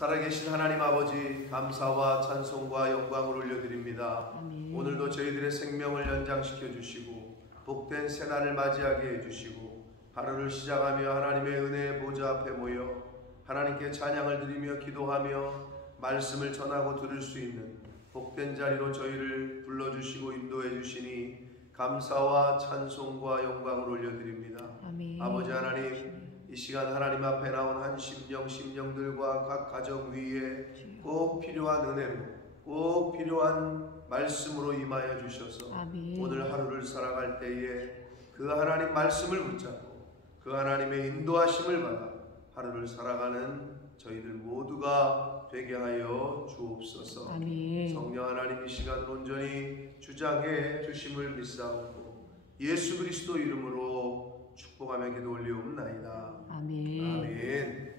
살아계신 하나님 아버지, 감사와 찬송과 영광을 올려드립니다. 아멘. 오늘도 저희들의 생명을 연장시켜 주시고 복된 새날을 맞이하게 해주시고 하루를 시작하며 하나님의 은혜의 보좌 앞에 모여 하나님께 찬양을 드리며 기도하며 말씀을 전하고 들을 수 있는 복된 자리로 저희를 불러주시고 인도해 주시니 감사와 찬송과 영광을 올려드립니다. 아멘. 아버지 하나님, 이 시간 하나님 앞에 나온 한 심령들과 각 가정 위에 꼭 필요한 은혜로, 꼭 필요한 말씀으로 임하여 주셔서 아멘. 오늘 하루를 살아갈 때에 그 하나님 말씀을 붙잡고 그 하나님의 인도하심을 받아 하루를 살아가는 저희들 모두가 되게 하여 주옵소서. 아멘. 성령 하나님, 이 시간을 온전히 주장해 주심을 믿사옵고 예수 그리스도 이름으로 축복하며 기도 올리옵나이다. 아멘. 아멘.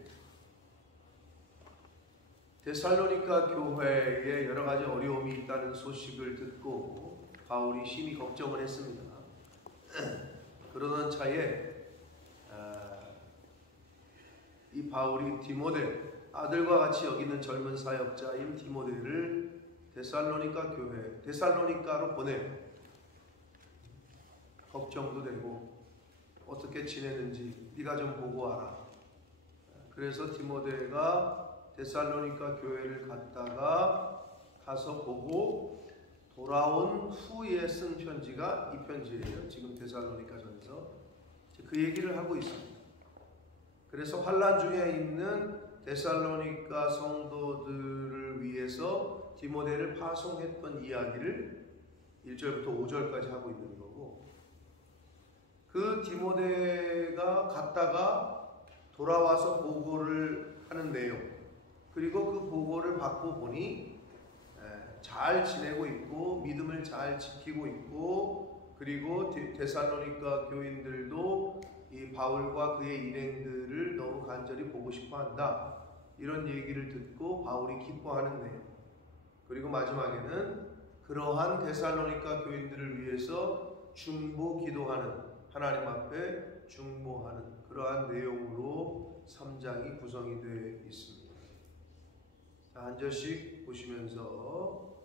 데살로니가 교회에 여러 가지 어려움이 있다는 소식을 듣고 바울이 심히 걱정을 했습니다. 그러던 차에 이 바울이 디모데, 아들과 같이 여기는 젊은 사역자인 디모데를 데살로니가 교회, 데살로니가로 보내요. 걱정도 되고 어떻게 지내는지 네가 좀 보고 와라. 그래서 디모데가 데살로니가 교회를 가서 보고 돌아온 후에 쓴 편지가 이 편지예요. 지금 데살로니가전에서 그 얘기를 하고 있습니다. 그래서 환난 중에 있는 데살로니가 성도들을 위해서 디모데를 파송했던 이야기를 1절부터 5절까지 하고 있는 거고, 그 디모데가 갔다가 돌아와서 보고를 하는 내용, 그리고 그 보고를 받고 보니 잘 지내고 있고 믿음을 잘 지키고 있고, 그리고 데살로니가 교인들도 이 바울과 그의 일행들을 너무 간절히 보고 싶어 한다, 이런 얘기를 듣고 바울이 기뻐하는 내용, 그리고 마지막에는 그러한 데살로니가 교인들을 위해서 중보 기도하는, 하나님 앞에 중보하는 그러한 내용으로 3장이 구성이 되어 있습니다. 자, 한 절씩 보시면서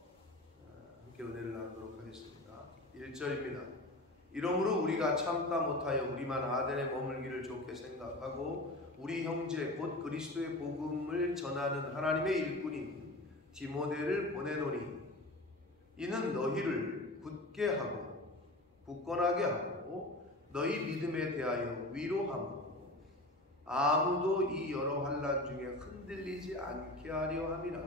함께 은혜를 나누도록 하겠습니다. 1절입니다. 이러므로 우리가 참다 못하여 우리만 아덴에 머물기를 좋게 생각하고 우리 형제 곧 그리스도의 복음을 전하는 하나님의 일꾼인 디모데를 보내노니, 이는 너희를 굳게 하고 굳건하게 하고 너희 믿음에 대하여 위로하고 아무도 이 여러 환난 중에 흔들리지 않게 하려 함이라.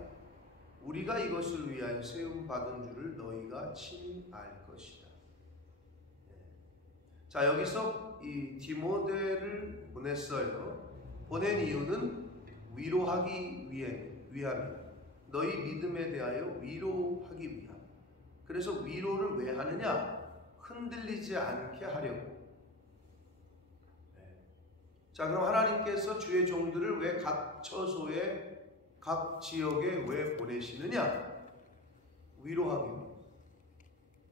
우리가 이것을 위하여 세움 받은 줄을 너희가 친히 알 것이다. 자, 여기서 이 디모데를 보냈어요. 보낸 이유는 위로하기 위함이다. 너희 믿음에 대하여 위로하기 위함. 그래서 위로를 왜 하느냐? 흔들리지 않게 하려고. 자, 그럼 하나님께서 주의 종들을 왜 각 처소에, 각 지역에 왜 보내시느냐? 위로하기 위해.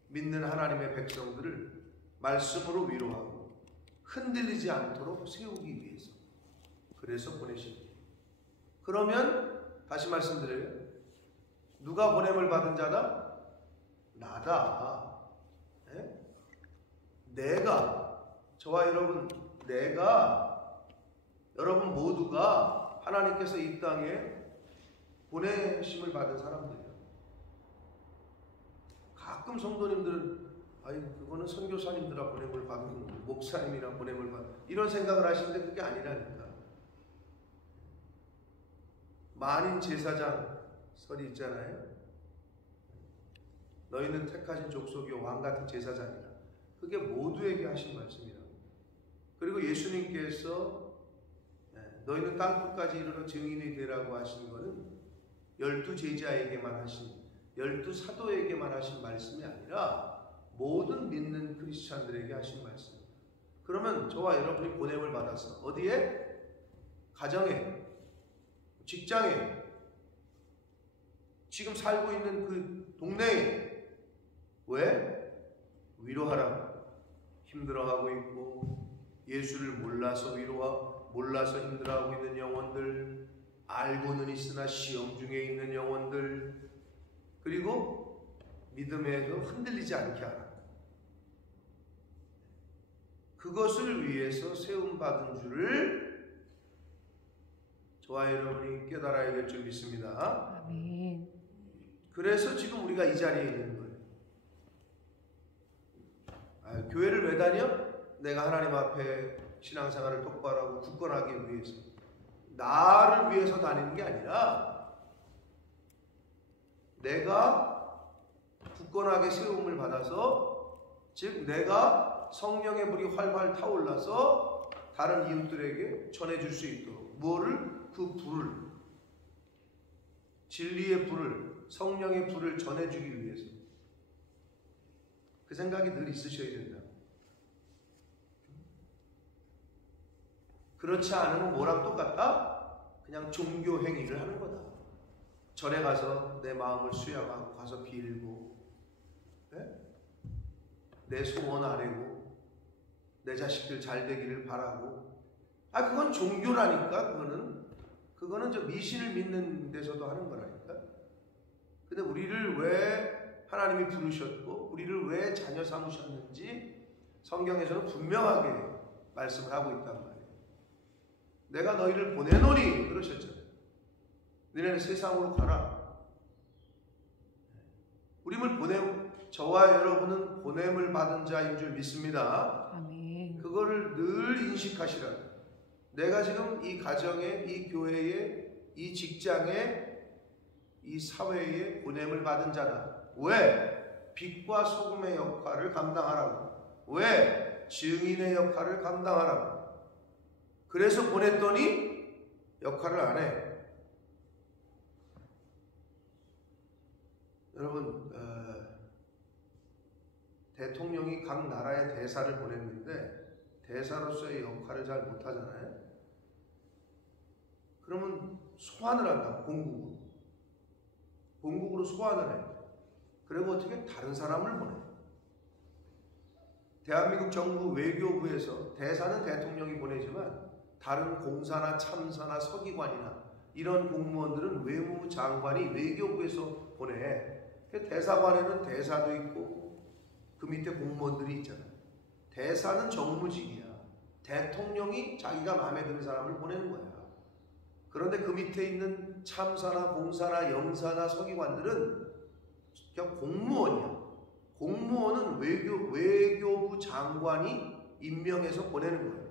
믿는 하나님의 백성들을 말씀으로 위로하고 흔들리지 않도록 세우기 위해서, 그래서 보내십니다. 그러면 다시 말씀드려요. 누가 보냄을 받은 자다? 나다. 네? 내가, 저와 여러분, 여러분 모두가 하나님께서 이 땅에 보내심을 받은 사람들이에요. 가끔 성도님들은 아니, 그거는 선교사님들아 보냄을 받은 거고 목사님이랑 보냄을 받은, 이런 생각을 하시는데 그게 아니라니까. 만인 제사장 설이 있잖아요. 너희는 택하신 족속이요 왕 같은 제사장이라. 그게 모두에게 하신 말씀이라고. 그리고 예수님께서 너희는 땅끝까지 이르러 증인이 되라고 하신 것은 12제자에게만 하신, 12사도에게만 하신 말씀이 아니라 모든 믿는 크리스찬들에게 하신 말씀. 그러면 저와 여러분이 보냄을 받아서 어디에? 가정에, 직장에, 지금 살고 있는 그 동네에. 왜? 위로하라고. 힘들어하고 있고 예수를 몰라서 몰라서 힘들어하고 있는 영혼들, 알고는 있으나 시험 중에 있는 영혼들, 그리고 믿음에도 흔들리지 않게 하라. 그것을 위해서 세움받은 줄을 저와 여러분이 깨달아야 될 줄 믿습니다. 아멘. 그래서 지금 우리가 이 자리에 있는 거예요. 교회를 왜 다녀? 내가 하나님 앞에 신앙생활을 똑바로 하고 굳건하기 위해서, 나를 위해서 다니는 게 아니라 내가 굳건하게 세움을 받아서, 즉 내가 성령의 불이 활활 타올라서 다른 이웃들에게 전해줄 수 있도록, 뭐를? 그 불을, 진리의 불을, 성령의 불을 전해주기 위해서. 그 생각이 늘 있으셔야 된다. 그렇지 않으면 뭐랑 똑같다? 그냥 종교 행위를 하는 거다. 절에 가서 내 마음을 수양하고 가서 빌고, 내 소원 아뢰고, 내 자식들 잘 되기를 바라고. 그건 종교라니까. 그거는 저 미신을 믿는 데서도 하는 거라니까. 근데 우리를 왜 하나님이 부르셨고 우리를 왜 자녀 삼으셨는지 성경에서는 분명하게 말씀을 하고 있단 말이에요. 내가 너희를 보내노니 그러셨잖아요. 너희는 세상으로 가라. 저와 여러분은 보냄을 받은 자인 줄 믿습니다. 아멘. 그거를 늘 인식하시라. 내가 지금 이 가정에, 이 교회에, 이 직장에, 이 사회에 보냄을 받은 자다. 왜? 빛과 소금의 역할을 감당하라고. 왜? 증인의 역할을 감당하라고. 그래서 보냈더니 역할을 안 해. 여러분, 대통령이 각 나라의 대사를 보냈는데 대사로서의 역할을 잘 못하잖아요. 그러면 소환을 한다. 본국으로 소환을 해. 그리고 어떻게 다른 사람을 보내. 대한민국 정부 외교부에서 대사는 대통령이 보내지만 다른 공사나 참사나 서기관이나 이런 공무원들은 외무부 장관이 외교부에서 보내. 대사관에는 대사도 있고 그 밑에 공무원들이 있잖아요. 대사는 정무직이야. 대통령이 자기가 마음에 드는 사람을 보내는 거야. 그런데 그 밑에 있는 참사나 공사나 영사나 서기관들은 그냥 공무원이야. 공무원은 외교부 장관이 임명해서 보내는 거예요.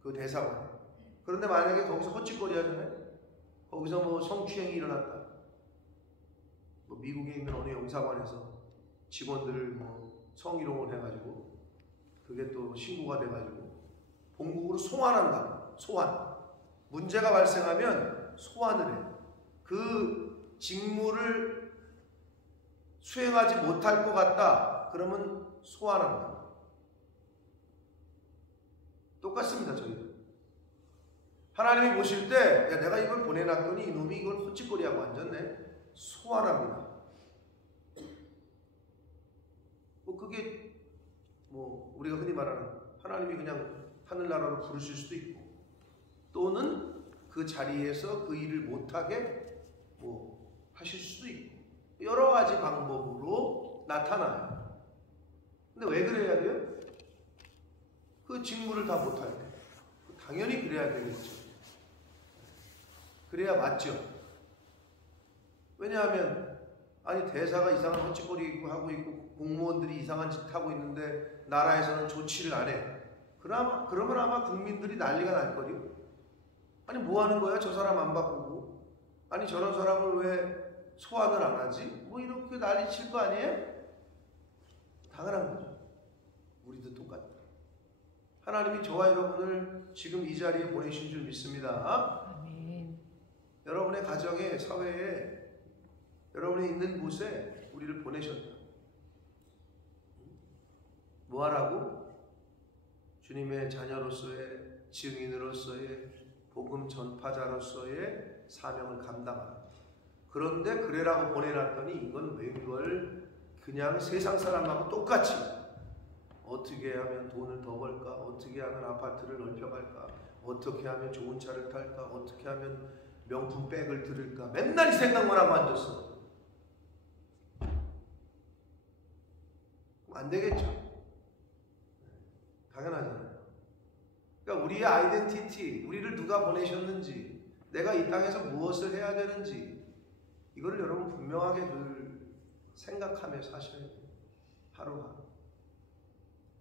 그 대사관. 그런데 만약에 거기서 헛짓거리 하잖아요. 거기서 뭐 성추행이 일어났다. 뭐 미국에 있는 어느 영사관에서 직원들을 뭐 성희롱을 해가지고 그게 또 신고가 돼가지고 본국으로 소환한다. 소환. 문제가 발생하면 소환을 해. 그 직무를 수행하지 못할 것 같다. 그러면 소환한다. 똑같습니다. 저희도. 하나님이 보실 때 내가 이걸 보내놨더니 이놈이 이걸 헛짓거리하고 앉았네. 소환합니다. 그게 우리가 흔히 말하는 하나님이 그냥 하늘나라로 부르실 수도 있고 또는 그 자리에서 그 일을 못하게 하실 수도 있고 여러 가지 방법으로 나타나요. 근데 왜 그래야 돼요? 그 직무를 다 못할 때. 당연히 그래야 되겠죠. 그래야 맞죠. 왜냐하면 대사가 이상한 헛짓거리 하고 있고 공무원들이 이상한 짓 하고 있는데 나라에서는 조치를 안 해. 그러면 아마 국민들이 난리가 날 거요. 뭐 하는 거야? 저 사람 안 바꾸고. 저런 사람을 왜 소환을 안 하지? 이렇게 난리 칠 거 아니에요? 당연한 거죠. 우리도 똑같다. 하나님이 저와 여러분을 지금 이 자리에 보내신 줄 믿습니다. 아멘. 여러분의 가정에, 사회에, 여러분이 있는 곳에 우리를 보내셨다. 뭐 하라고? 주님의 자녀로서의, 증인으로서의, 복음 전파자로서의 사명을 감당하라. 그런데 그래라고 보내놨더니 이건 웬걸 그냥 세상 사람하고 똑같이 어떻게 하면 돈을 더 벌까? 어떻게 하면 아파트를 넓혀갈까? 어떻게 하면 좋은 차를 탈까? 어떻게 하면 명품 백을 들을까? 맨날 이 생각만 하고 앉았어. 안 되겠죠. 당연하잖아요. 그러니까 우리의 아이덴티티, 우리를 누가 보내셨는지, 내가 이 땅에서 무엇을 해야 되는지, 이거를 여러분 분명하게 늘 생각하며 사셔야 돼요. 하루하루.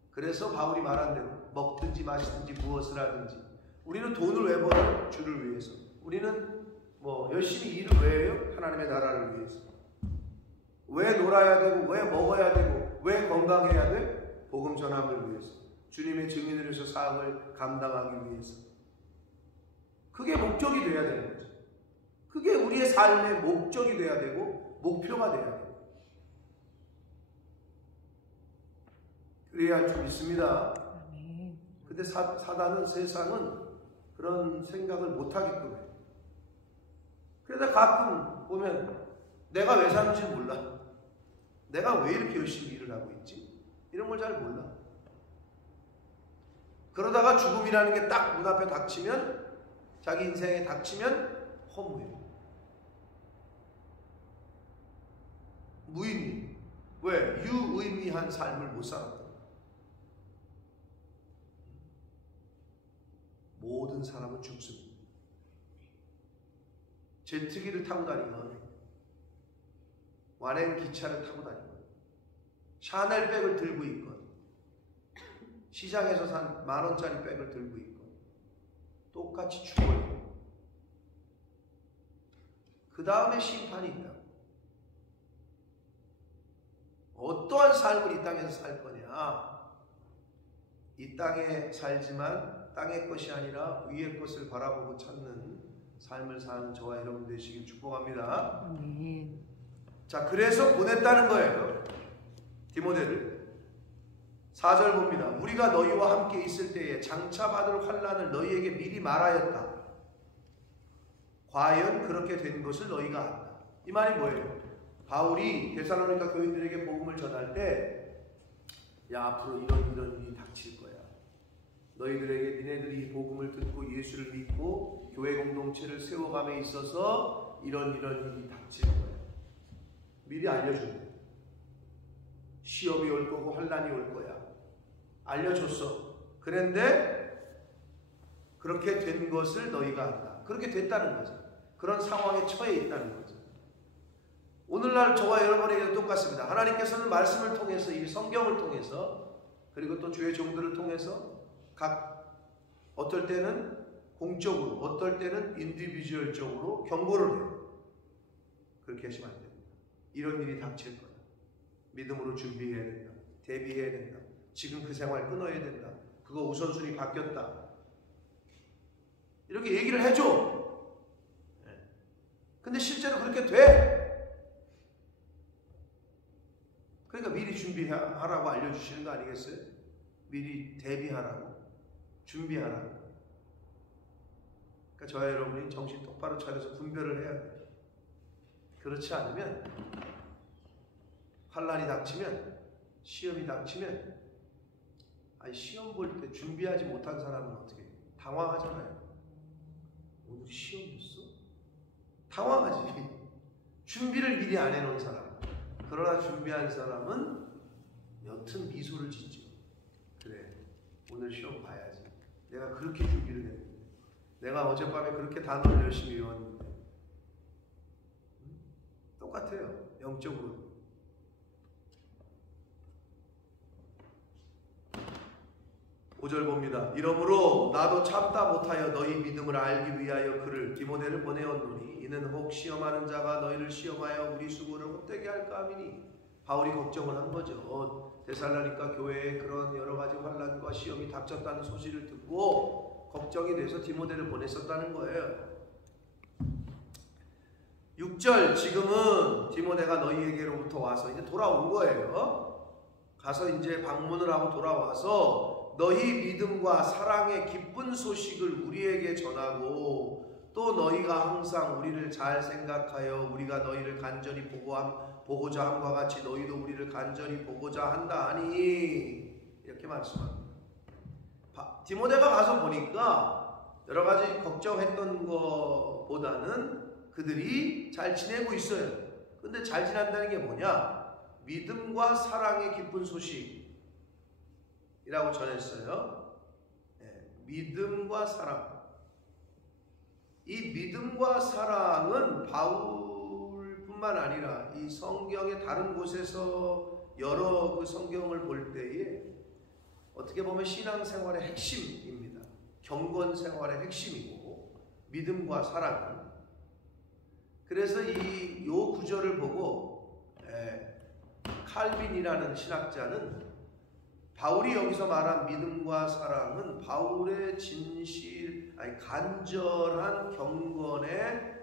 그래서 바울이 말한 대로 먹든지 마시든지 무엇을 하든지, 우리는 돈을 왜 벌어요? 주를 위해서. 우리는 열심히 일을 왜 해요? 하나님의 나라를 위해서. 왜 놀아야 되고, 왜 먹어야 되고, 왜 건강해야 돼? 복음 전함을 위해서. 주님의 증인으로서 사역을 감당하기 위해서. 그게 목적이 돼야 되는 거죠. 그게 우리의 삶의 목적이 돼야 되고 목표가 돼야 돼요. 그래야 할 줄 믿습니다. 근데 사단은, 세상은 그런 생각을 못하게끔 해요. 그러다 가끔 보면 내가 왜 사는지 몰라. 내가 왜 이렇게 열심히 일을 하고 있지? 이런 걸 잘 몰라. 그러다가 죽음이라는 게 딱 문 앞에 닥치면, 자기 인생에 닥치면 허무해요. 무의미. 왜? 유의미한 삶을 못 살았다. 모든 사람은 죽습니다. 제트기를 타고 다니건, 완행 기차를 타고 다니건, 샤넬 백을 들고 있건, 시장에서 산 10,000원짜리 백을 들고 있건, 똑같이 죽어요. 그 다음에 심판이 있다. 어떠한 삶을 이 땅에서 살 거냐? 이 땅에 살지만 땅의 것이 아니라 위의 것을 바라보고 찾는 삶을 사는 저와 여러분 되시길 축복합니다. 자, 그래서 보냈다는 거예요. 디모데를. 4절 봅니다. 우리가 너희와 함께 있을 때에 장차 받을 환난을 너희에게 미리 말하였다. 과연 그렇게 된 것을 너희가 안다. 이 말이 뭐예요? 바울이 데살로니가 교인들에게 복음을 전할 때, 야, 앞으로 이런 일이 닥칠 거야. 너희들에게 니네들이 복음을 듣고 예수를 믿고 교회 공동체를 세워감에 있어서 이런 일이 닥칠 거야. 미리 알려준대. 시험이 올 거고 환난이 올 거야. 알려줬어. 그런데 그렇게 된 것을 너희가 안다. 그렇게 됐다는 거죠. 그런 상황에 처해 있다는 거죠. 오늘날 저와 여러분에게도 똑같습니다. 하나님께서는 말씀을 통해서, 이 성경을 통해서, 그리고 또 주의 종들을 통해서 어떨 때는 공적으로, 어떨 때는 인디비주얼적으로 경고를 해요. 그렇게 하시면 안 됩니다. 이런 일이 닥칠 거다. 믿음으로 준비해야 된다. 대비해야 된다. 지금 그 생활 끊어야 된다. 그거 우선순위 바뀌었다. 이렇게 얘기를 해줘. 근데 실제로 그렇게 돼. 그러니까 미리 준비하라고 알려주시는 거 아니겠어요? 미리 대비하라고, 준비하라고. 그러니까 저와 여러분이 정신 똑바로 차려서 분별을 해야 돼요. 그렇지 않으면 환난이 닥치면, 시험이 닥치면, 시험 볼 때 준비하지 못한 사람은 어떻게 해요? 당황하잖아요. 오늘 시험이었어? 당황하지. 준비를 미리 안 해놓은 사람. 그러나 준비한 사람은 옅은 미소를 짓죠. 그래, 오늘 시험 봐야지. 내가 그렇게 준비를 했는데, 내가 어젯밤에 그렇게 단어를 열심히 외웠는데. 똑같아요. 영적으로. (5절) 봅니다. 이러므로 나도 참다 못하여 너희 믿음을 알기 위하여 그를, 디모데를 보내었노니 이는 혹 시험하는 자가 너희를 시험하여 우리 수고를 헛되게 할까 하미니. 바울이 걱정을 한 거죠. 데살로니가 교회에 그런 여러 가지 환난과 시험이 닥쳤다는 소식을 듣고 걱정이 돼서 디모데를 보냈었다는 거예요. 6절, 지금은 디모데가 너희에게로부터 와서 이제 돌아온 거예요. 가서 이제 방문을 하고 돌아와서 너희 믿음과 사랑의 기쁜 소식을 우리에게 전하고, 또 너희가 항상 우리를 잘 생각하여 우리가 너희를 간절히 보고자 함과 같이 너희도 우리를 간절히 보고자 한다 하니, 이렇게 말씀합니다. 디모데가 가서 보니까 여러 가지 걱정했던 거 것보다는 그들이 잘 지내고 있어요. 근데 잘 지낸다는 게 뭐냐? 믿음과 사랑의 기쁜 소식이라고 전했어요. 믿음과 사랑. 이 믿음과 사랑은 바울뿐만 아니라 이 성경의 다른 곳에서 여러 그 성경을 볼 때에 어떻게 보면 신앙생활의 핵심입니다. 경건생활의 핵심이고 믿음과 사랑은. 그래서 요 구절을 보고 칼빈이라는 신학자는 바울이 여기서 말한 믿음과 사랑은 바울의 간절한 경건의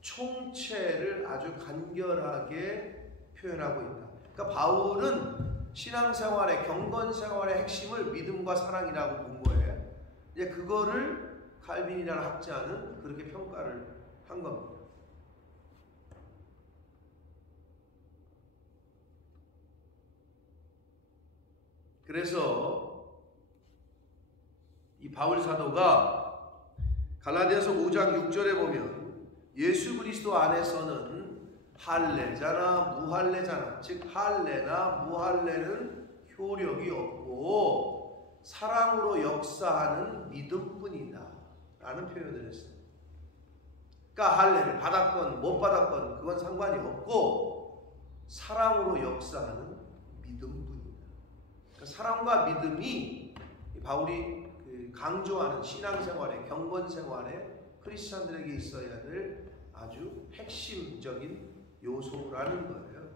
총체를 아주 간결하게 표현하고 있다. 그러니까 바울은 신앙생활의 경건생활의 핵심을 믿음과 사랑이라고 본 거예요. 이제 그거를 칼빈이라는 학자는 그렇게 평가를 한 겁니다. 그래서 이 바울 사도가 갈라디아서 5장 6절에 보면 예수 그리스도 안에서는 할례자나 무할례자나, 즉 할례나 무할례는 효력이 없고 사랑으로 역사하는 믿음뿐이다 라는 표현을 했어요. 그러니까 할례를 받았건 못 받았건 그건 상관이 없고 사랑으로 역사하는 믿음뿐이다. 그러니까 사랑과 믿음이 바울이 강조하는 신앙생활에, 경건생활에 크리스찬들에게 있어야 될 아주 핵심적인 요소라는 거예요.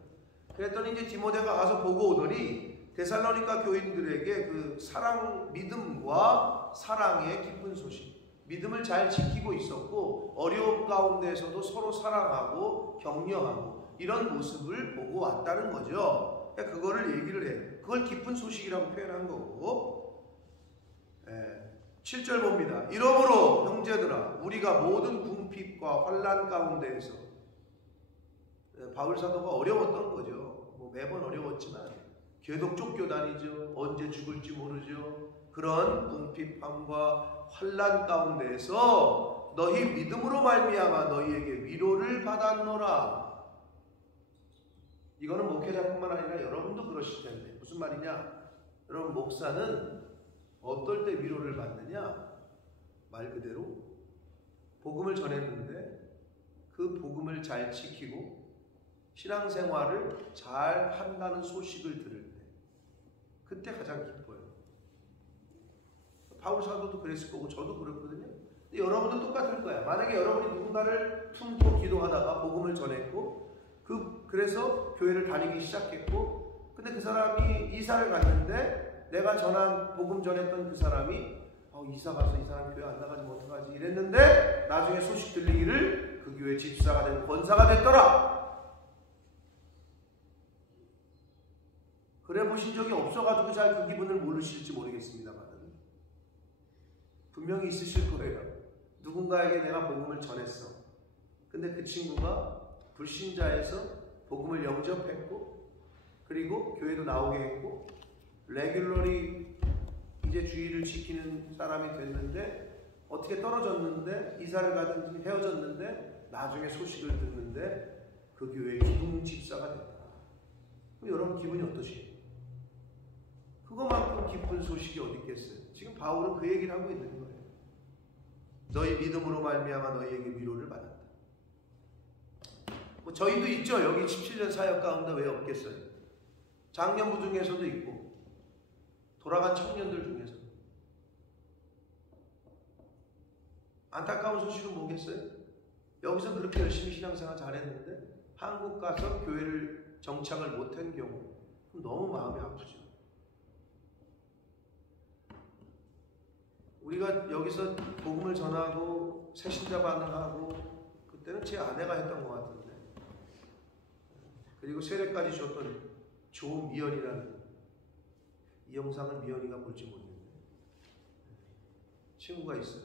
그랬더니 이제 디모데가 가서 보고 오더니 데살로니가 교인들에게 그 사랑, 믿음과 사랑의 기쁜 소식, 믿음을 잘 지키고 있었고 어려움 가운데에서도 서로 사랑하고 격려하고 이런 모습을 보고 왔다는 거죠. 그러니까 그거를 얘기를 해. 그걸 기쁜 소식이라고 표현한 거고. 7절 봅니다. 이러므로 형제들아 우리가 모든 궁핍과 환난 가운데에서, 바울 사도가 어려웠던 거죠. 뭐 매번 어려웠지만 계속 쫓겨다니죠. 언제 죽을지 모르죠. 그런 궁핍함과 환난 가운데에서 너희 믿음으로 말미암아 너희에게 위로를 받았노라. 이거는 목회자뿐만 아니라 여러분도 그러실 텐데 무슨 말이냐? 여러분, 목사는 어떨 때 위로를 받느냐? 말 그대로 복음을 전했는데 그 복음을 잘 지키고 신앙생활을 잘 한다는 소식을 들을 때, 그때 가장 기뻐요. 바울 사도도 그랬을 거고 저도 그랬거든요. 근데 여러분도 똑같을 거야. 만약에 여러분이 누군가를 품고 기도하다가 복음을 전했고 그래서 교회를 다니기 시작했고, 근데 그 사람이 이사를 갔는데 내가 전한 복음 전했던 그 사람이 이사 가서 이 사람 교회 안 나가지 어떡하지 이랬는데 나중에 소식 들리기를 그 교회 집사가 되고 권사가 됐더라. 그래 보신 적이 없어가지고 잘 그 기분을 모르실지 모르겠습니다만 분명히 있으실 거예요. 누군가에게 내가 복음을 전했어. 근데 그 친구가 불신자에서 복음을 영접했고 그리고 교회도 나오게 했고 레귤러리 이제 주의를 지키는 사람이 됐는데 어떻게 떨어졌는데 이사를 가든지 헤어졌는데 나중에 소식을 듣는데 그 교회의 기둥 집사가 됐다. 그럼 여러분 기분이 어떠시죠? 그거만큼 기쁜 소식이 어디 있겠어요? 지금 바울은 그 얘기를 하고 있는 거예요. 너희 믿음으로 말미암아 너희에게 위로를 받았다. 뭐 저희도 있죠. 여기 17년 사역 가운데 왜 없겠어요? 장년부 중에서도 있고 돌아간 청년들 중에서. 안타까운 소식은 뭐겠어요? 여기서 그렇게 열심히 신앙생활 잘했는데 한국 가서 교회를 정착을 못한 경우 너무 마음이 아프죠. 우리가 여기서 복음을 전하고 새신자 반응하고 그때는 제 아내가 했던 것 같은데, 그리고 세례까지 줬던 조미연이라는, 이 영상을 미연이가 볼지 모르겠는데 친구가 있어요.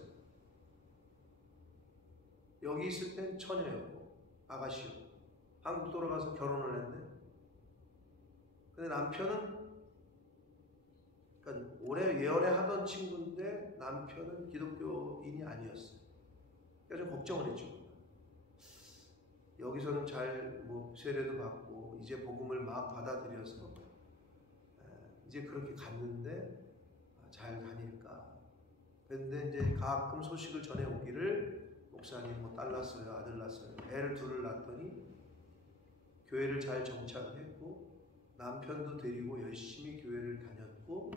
여기 있을 땐 처녀였고 아가씨였고 한국 돌아가서 결혼을 했네. 근데 남편은, 그러니까 오래 예언에 하던 친구인데 남편은 기독교인이 아니었어요. 그래서 좀 걱정을 했죠. 여기서는 잘 세례도 받고 이제 복음을 막 받아들여서 이제 그렇게 갔는데 잘 다닐까? 그런데 이제 가끔 소식을 전해 오기를 목사님 딸 낳았어요, 아들 낳았어요. 애를 둘을 낳았더니 교회를 잘 정착을 했고 남편도 데리고 열심히 교회를 다녔고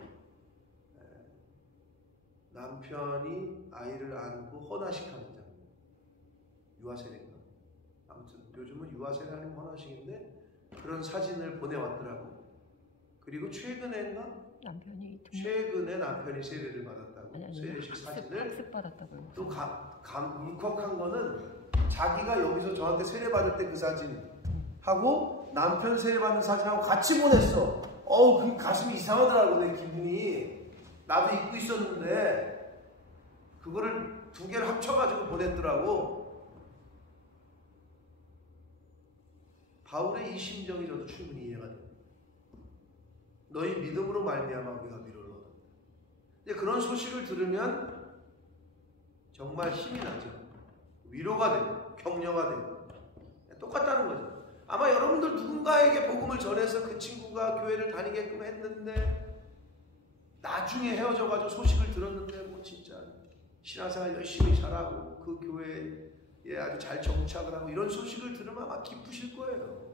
남편이 아이를 안고 헌화식하는 장면, 유아세례인가? 아무튼 요즘은 유아세례 아니면 헌화식인데 그런 사진을 보내왔더라고. 그리고 최근에 남편이 세례를 받았다고. 세례식 사진을 학습받았다고요. 또 울컥한 거는 자기가 여기서 저한테 세례 받을 때 그 사진 하고 남편 세례 받는 사진하고 같이 보냈어. 그 가슴이 이상하더라고. 내 기분이. 나도 잊고 있었는데 그거를 두 개를 합쳐가지고 보냈더라고. 바울의 이 심정이 저도 충분히 이해가 됩니다. 너희 믿음으로 말미암아 우리가 위로를 얻었다. 근데 그런 소식을 들으면 정말 힘이 나죠. 위로가 되고 격려가 되고 똑같다는 거죠. 아마 여러분들 누군가에게 복음을 전해서 그 친구가 교회를 다니게끔 했는데 나중에 헤어져가지고 소식을 들었는데 진짜 신앙생활 열심히 잘하고 그 교회에 아주 잘 정착을 하고 이런 소식을 들으면 아마 기쁘실 거예요.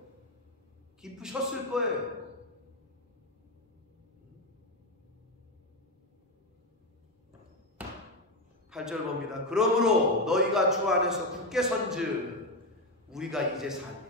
기쁘셨을 거예요. 8절 봅니다. 그러므로 너희가 주 안에서 굳게 선즉 우리가 이제 살리라.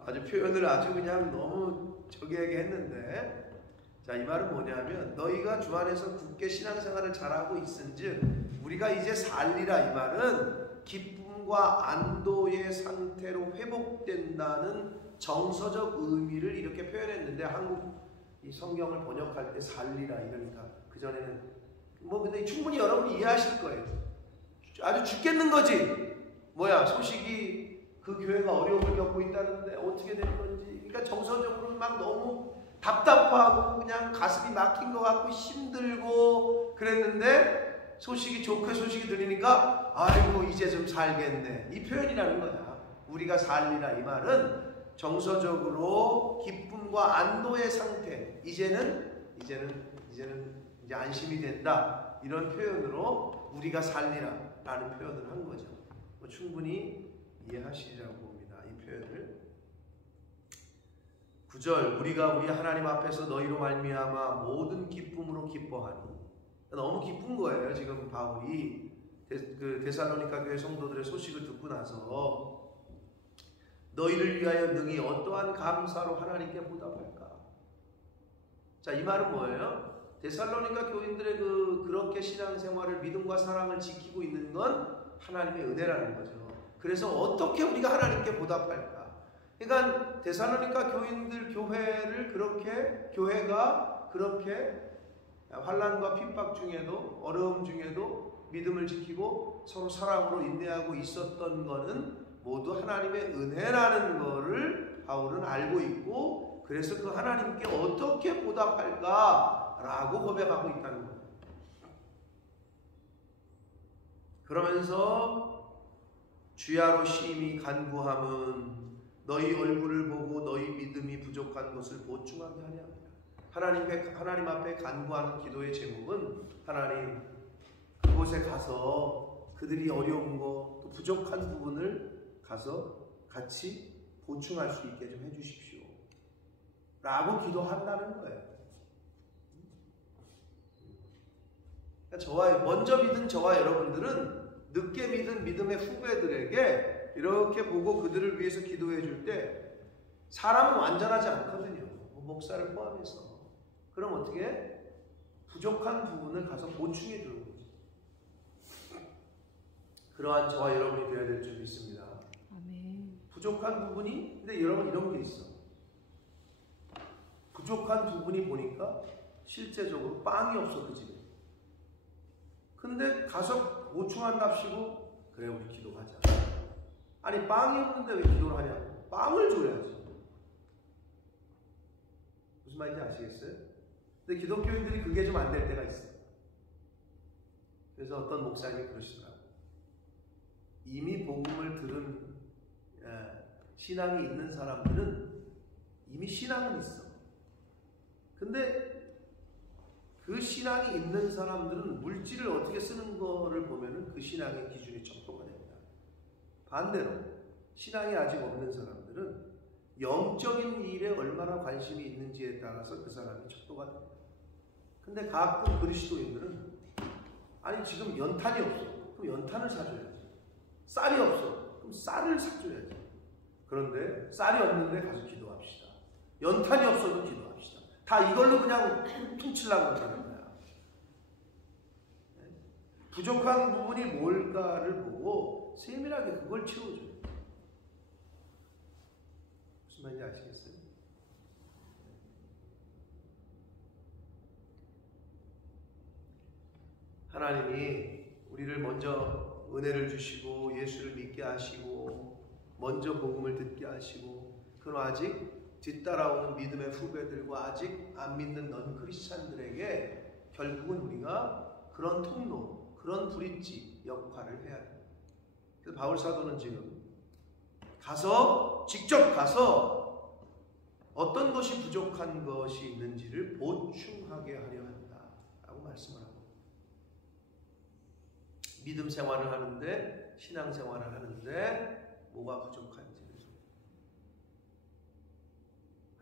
아주 표현을 아주 그냥 너무 저기하게 했는데, 자, 이 말은 뭐냐면 너희가 주 안에서 굳게 신앙생활을 잘하고 있은즉 우리가 이제 살리라. 이 말은 기쁨과 안도의 상태로 회복된다는 정서적 의미를 이렇게 표현했는데, 한국 이 성경을 번역할 때 살리라 이러니까 그전에는 근데 충분히 여러분이 이해하실 거예요. 아주 죽겠는 거지. 소식이 그 교회가 어려움을 겪고 있다는데 어떻게 될 건지. 그러니까 정서적으로 막 너무 답답하고 그냥 가슴이 막힌 것 같고 힘들고 그랬는데 좋게 소식이 들리니까 아이고 이제 좀 살겠네. 이 표현이라는 거야. 우리가 살리라 이 말은 정서적으로 기쁨과 안도의 상태. 이제는 안심이 된다. 이런 표현으로 우리가 살리라 라는 표현을 한 거죠. 충분히 이해하시리라고 봅니다. 이 표현을. 9절 우리가 우리 하나님 앞에서 너희로 말미암아 모든 기쁨으로 기뻐하니. 너무 기쁜 거예요. 지금 바울이 데살로니가 교회 성도들의 소식을 듣고 나서 너희를 위하여 능히 어떠한 감사로 하나님께 보답할까. 자, 이 말은 뭐예요? 데살로니가 교인들의 그렇게 신앙생활을 믿음과 사랑을 지키고 있는 건 하나님의 은혜라는 거죠. 그래서 어떻게 우리가 하나님께 보답할까? 그러니까 데살로니가 교회가 그렇게 환난과 핍박 중에도 어려움 중에도 믿음을 지키고 서로 사랑으로 인내하고 있었던 거는 모두 하나님의 은혜라는 거를 바울은 알고 있고, 그래서 그 하나님께 어떻게 보답할까? 라고 고백하고 있다는 거예요. 그러면서 주야로 심히 간구함은 너희 얼굴을 보고 너희 믿음이 부족한 것을 보충하게 하려 합니다. 하나님 앞에 간구하는 기도의 제목은 하나님 그곳에 가서 그들이 어려운 거 또 부족한 부분을 가서 같이 보충할 수 있게 좀 해주십시오 라고 기도한다는 거예요. 먼저 믿은 저와 여러분들은 늦게 믿은 믿음의 후배들에게 이렇게 보고 그들을 위해서 기도해 줄 때 사람은 완전하지 않거든요. 목사를 포함해서. 그럼 어떻게? 부족한 부분을 가서 보충해 주는 거죠. 그러한 저와 여러분이 되어야 될 줄 믿습니다. 아멘. 부족한 부분이, 근데 여러분 이런 게 있어. 부족한 부분이 보니까 실제적으로 빵이 없어 그 집에. 근데 가서 보충한답시고 그래 우리 기도하자. 아니 빵이 없는데 왜 기도를 하냐고. 빵을 줘야지. 무슨 말인지 아시겠어요? 근데 기독교인들이 그게 좀 안 될 때가 있어요. 그래서 어떤 목사님이 그러시더라고요. 이미 복음을 들은 신앙이 있는 사람들은 이미 신앙은 있어. 근데 그 신앙이 있는 사람들은 물질을 어떻게 쓰는 거를 보면은 그 신앙의 기준이 척도가 됩니다. 반대로 신앙이 아직 없는 사람들은 영적인 일에 얼마나 관심이 있는지에 따라서 그 사람이 척도가 됩니다. 근데 가끔 그리스도인들은 아니 지금 연탄이 없어. 그럼 연탄을 사줘야지. 쌀이 없어. 그럼 쌀을 사줘야지. 그런데 쌀이 없는데 가서 기도합시다. 연탄이 없어도 기도합시다. 다 이걸로 그냥 퉁치려고 한다는 거야. 부족한 부분이 뭘까를 보고 세밀하게 그걸 채워줘요. 무슨 말인지 아시겠어요? 하나님이 우리를 먼저 은혜를 주시고 예수를 믿게 하시고 먼저 복음을 듣게 하시고 그럼 아직 뒤따라오는 믿음의 후배들과 아직 안 믿는 넌 크리스찬들에게 결국은 우리가 그런 통로, 그런 브릿지 역할을 해야 돼요. 그래서 바울 사도는 지금 직접 가서 어떤 것이 부족한 것이 있는지를 보충하게 하려 한다라고 말씀을 하고 믿음 생활을 하는데 신앙 생활을 하는데 뭐가 부족한지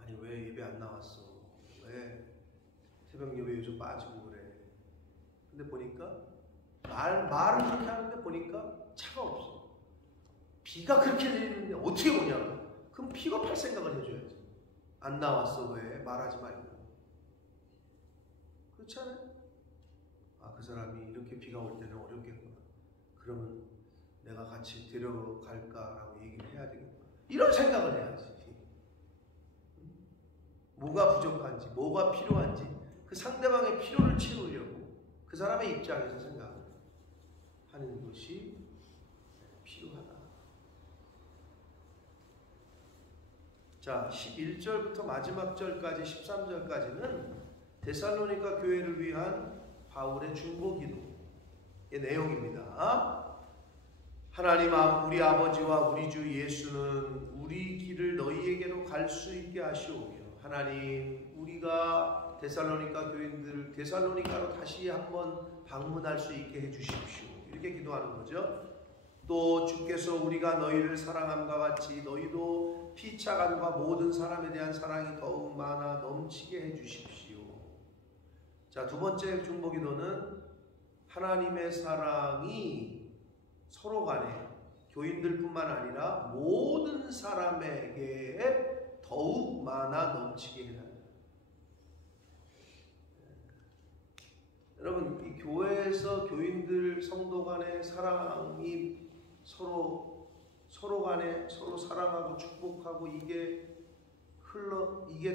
아니 왜 예배 안 나왔어? 왜 새벽 예배 요즘 빠지고 그래? 근데 보니까 말은 그렇게 하는데 보니까 차가 없어. 비가 그렇게 내리는데 어떻게 오냐고. 그럼 픽업할 생각을 해줘야지. 안 나왔어 왜? 말하지 말고. 그렇지 않아요? 아, 그 사람이 이렇게 비가 올 때는 어렵겠구나. 그러면 내가 같이 데려갈까라고 얘기를 해야 되겠구나. 이런 생각을 해야지. 뭐가 부족한지, 뭐가 필요한지 그 상대방의 필요를 채우려고 그 사람의 입장에서 생각하는 것이 필요하다. 자, 11절부터 마지막 절까지 13절까지는 데살로니가 교회를 위한 바울의 중보기도의 내용입니다. 하나님 우리 아버지와 우리 주 예수는 우리 길을 너희에게로 갈 수 있게 하시오며 하나님 우리가 데살로니가 교인들 데살로니가로 다시 한번 방문할 수 있게 해주십시오. 이렇게 기도하는 거죠. 또 주께서 우리가 너희를 사랑함과 같이 너희도 피차간과 모든 사람에 대한 사랑이 더욱 많아 넘치게 해주십시오. 자, 두 번째 중보기도는 하나님의 사랑이 서로 간에 교인들뿐만 아니라 모든 사람에게 더욱 많아 넘치게 해달라. 여러분, 이 교회에서 교인들 성도 간의 사랑이 서로 간에 서로 사랑하고 축복하고 이게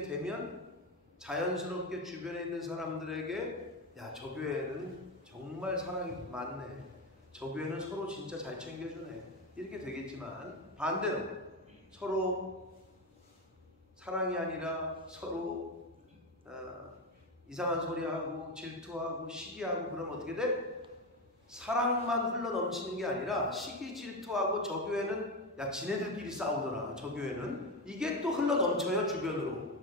되면 자연스럽게 주변에 있는 사람들에게 야, 저 교회는 정말 사랑이 많네. 저 교회는 서로 진짜 잘 챙겨주네. 이렇게 되겠지만 반대로 서로 사랑이 아니라 서로 이상한 소리하고 질투하고 시기하고 그러면 어떻게 돼? 사랑만 흘러 넘치는 게 아니라 시기 질투하고 저 교회는 야 지네들끼리 싸우더라. 저 교회는 이게 또 흘러 넘쳐요 주변으로.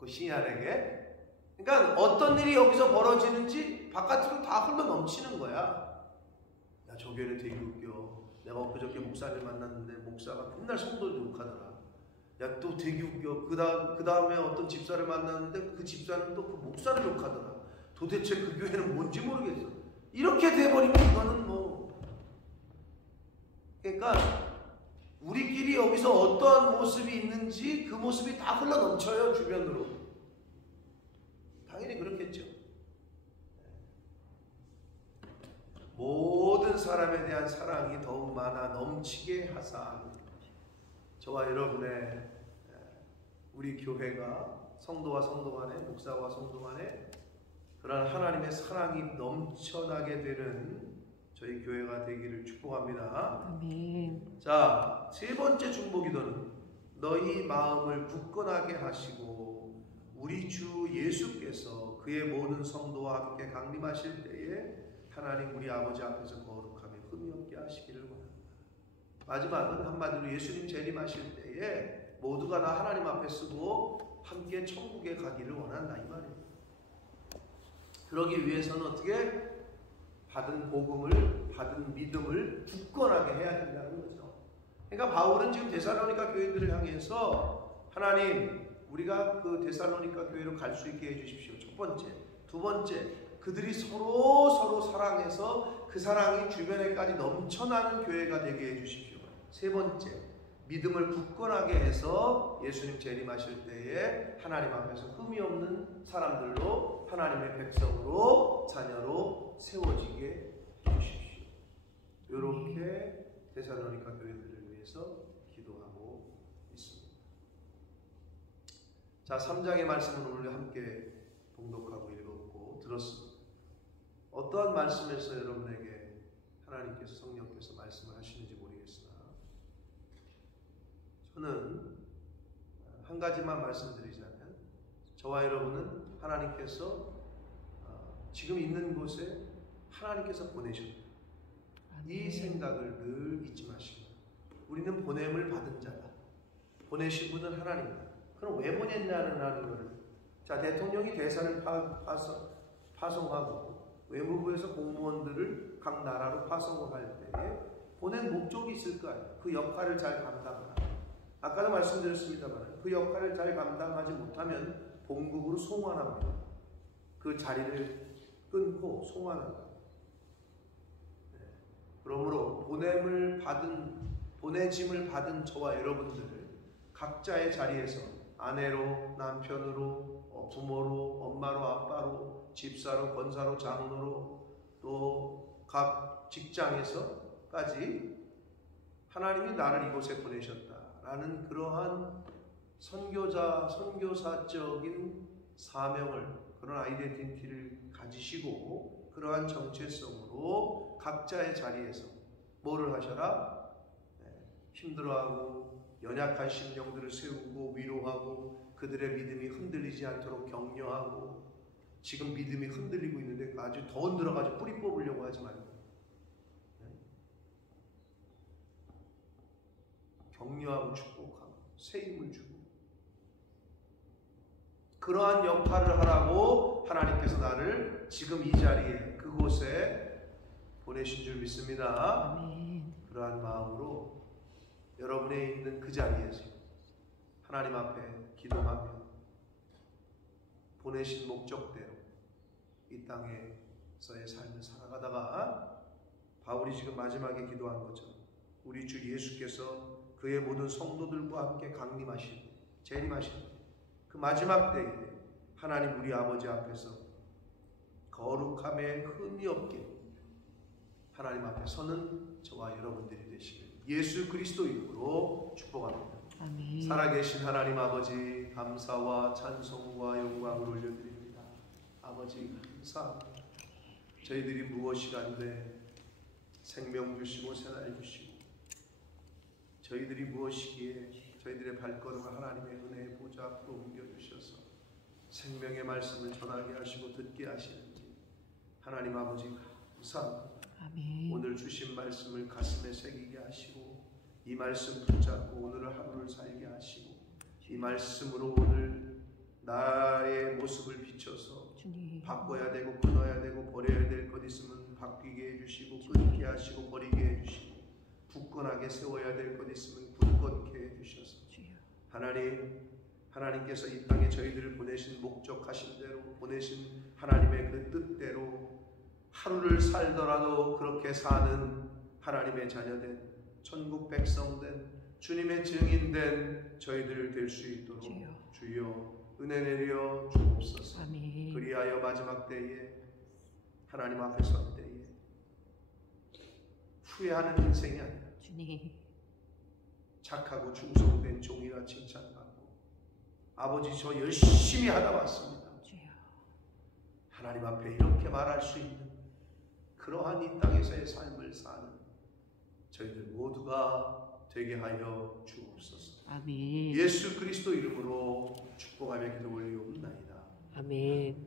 그 신앙에게. 그러니까 어떤 일이 여기서 벌어지는지 바깥으로 다 흘러 넘치는 거야. 야 저 교회는 되게 웃겨. 내가 엊그저께 목사님 만났는데 목사가 맨날 성도를 욕하더라. 야 또 되게 웃겨. 그 다음에 어떤 집사를 만났는데 그 집사는 또 그 목사를 욕하더라. 도대체 그 교회는 뭔지 모르겠어. 이렇게 돼버리면 이거는 뭐 그러니까 우리끼리 여기서 어떠한 모습이 있는지 그 모습이 다 흘러 넘쳐요 주변으로. 당연히 그렇겠죠. 모든 사람에 대한 사랑이 더욱 많아 넘치게 하사 저와 여러분의 우리 교회가 성도와 성도 간에 목사와 성도 간에 그런 하나님의 사랑이 넘쳐나게 되는 저희 교회가 되기를 축복합니다. 아멘. 자, 세 번째 중보기도는 너희 마음을 굳건하게 하시고 우리 주 예수께서 그의 모든 성도와 함께 강림하실 때에 하나님 우리 아버지 앞에서 거룩하며 흠이 없게 하시기를 원합니다. 마지막은 한마디로 예수님 재림하실 때에 모두가 다 하나님 앞에 서고 함께 천국에 가기를 원한다 이 말이에요. 그러기 위해서는 어떻게? 받은 복음을, 받은 믿음을 굳건하게 해야 된다는 거죠. 그러니까 바울은 지금 데살로니가 교회들을 향해서 하나님, 우리가 그 데살로니가 교회로 갈 수 있게 해주십시오. 첫 번째. 두 번째, 그들이 서로 사랑해서 그 사랑이 주변에까지 넘쳐나는 교회가 되게 해주십시오. 세 번째, 믿음을 굳건하게 해서 예수님 재림하실 때에 하나님 앞에서 흠이 없는 사람들로 하나님의 백성으로 자녀로 세워지게 해주십시오. 이렇게 데살로니가 교회들을 위해서 기도하고 있습니다. 자, 3장의 말씀을 오늘 함께 봉독하고 읽었고 들었습니다. 어떠한 말씀에서 여러분에게 하나님께서 성령께서 말씀을 하시는지 모르겠으나 저는 한 가지만 말씀드리자면 저와 여러분은 하나님께서 지금 있는 곳에 하나님께서 보내셨다. 이 생각을 늘 잊지 마시고 우리는 보냄을 받은 자다. 보내신 분은 하나님이다. 그럼 왜 보냈냐는 거를 자, 대통령이 대사를 파송하고 외무부에서 공무원들을 각 나라로 파송할 때에 보낸 목적이 있을 거 아니에요. 그 역할을 잘 감당하라. 아까도 말씀드렸습니다만 그 역할을 잘 감당하지 못하면 본국으로 송환합니다. 그 자리를 끊고 송환합니다. 그러므로 보내짐을 받은 저와 여러분들을 각자의 자리에서 아내로, 남편으로, 부모로, 엄마로, 아빠로, 집사로, 권사로, 장로로 또 각 직장에서까지 하나님이 나를 이곳에 보내셨다라는 그러한 선교사적인 사명을, 그런 아이덴티티를 가지시고 그러한 정체성으로 각자의 자리에서 뭐를 하셔라? 힘들어하고 연약한 심령들을 세우고 위로하고 그들의 믿음이 흔들리지 않도록 격려하고, 지금 믿음이 흔들리고 있는데 아주 더 흔들어가지고 뿌리 뽑으려고 하지 말고 격려하고 축복하고 세임을 주고 그러한 역할을 하라고 하나님께서 나를 지금 이 자리에 그곳에 보내신 줄 믿습니다. 아멘. 그러한 마음으로 여러분의 있는 그 자리에서 하나님 앞에 기도하며 보내신 목적대로 이 땅에서의 삶을 살아가다가 바울이 지금 마지막에 기도한 것처럼 우리 주 예수께서 그의 모든 성도들과 함께 강림하시고 재림하시고 그 마지막 때에 하나님 우리 아버지 앞에서 거룩함에 흠이 없게 하나님 앞에 서는 저와 여러분들이 되시길 예수 그리스도 이름으로 축복합니다. 아멘. 살아계신 하나님 아버지, 감사와 찬송과 영광을 올려드립니다. 아버지 감사합니다. 저희들이 무엇이간데 생명 주시고 새날 주시고 저희들이 무엇이기에 저희들의 발걸음을 하나님의 은혜의 보좌 앞으로 옮겨주셔서 생명의 말씀을 전하게 하시고 듣게 하시는지 하나님 아버지 감사합니다. 아멘. 오늘 주신 말씀을 가슴에 새기게 하시고 이 말씀 붙잡고 오늘을 하루를 살게 하시고 이 말씀으로 오늘 나의 모습을 비춰서 주님. 바꿔야 되고 끊어야 되고 버려야 될 것 있으면 바뀌게 해주시고 끊게 하시고 버리게 해주시고 굳건하게 세워야 될 것 있으면 굳건케 해주셔서 하나님께서 이 땅에 저희들을 보내신 목적하신 대로 보내신 하나님의 그 뜻대로 하루를 살더라도 그렇게 사는 하나님의 자녀된 천국 백성된 주님의 증인된 저희들 될 수 있도록 주여 은혜 내려 주옵소서. 아멘. 그리하여 마지막 때에 하나님 앞에 선 때에 후회하는 인생이 아니라 주님. 착하고 충성된 종이라 칭찬받고 아버지 저 열심히 하다 왔습니다. 주여. 하나님 앞에 이렇게 말할 수 있는 그러한 이 땅에서의 삶을 사는 저희들 모두가 되게 하여 주옵소서. 아멘. 예수 그리스도 이름으로 축복하며 기도 올리옵나이다. 아멘.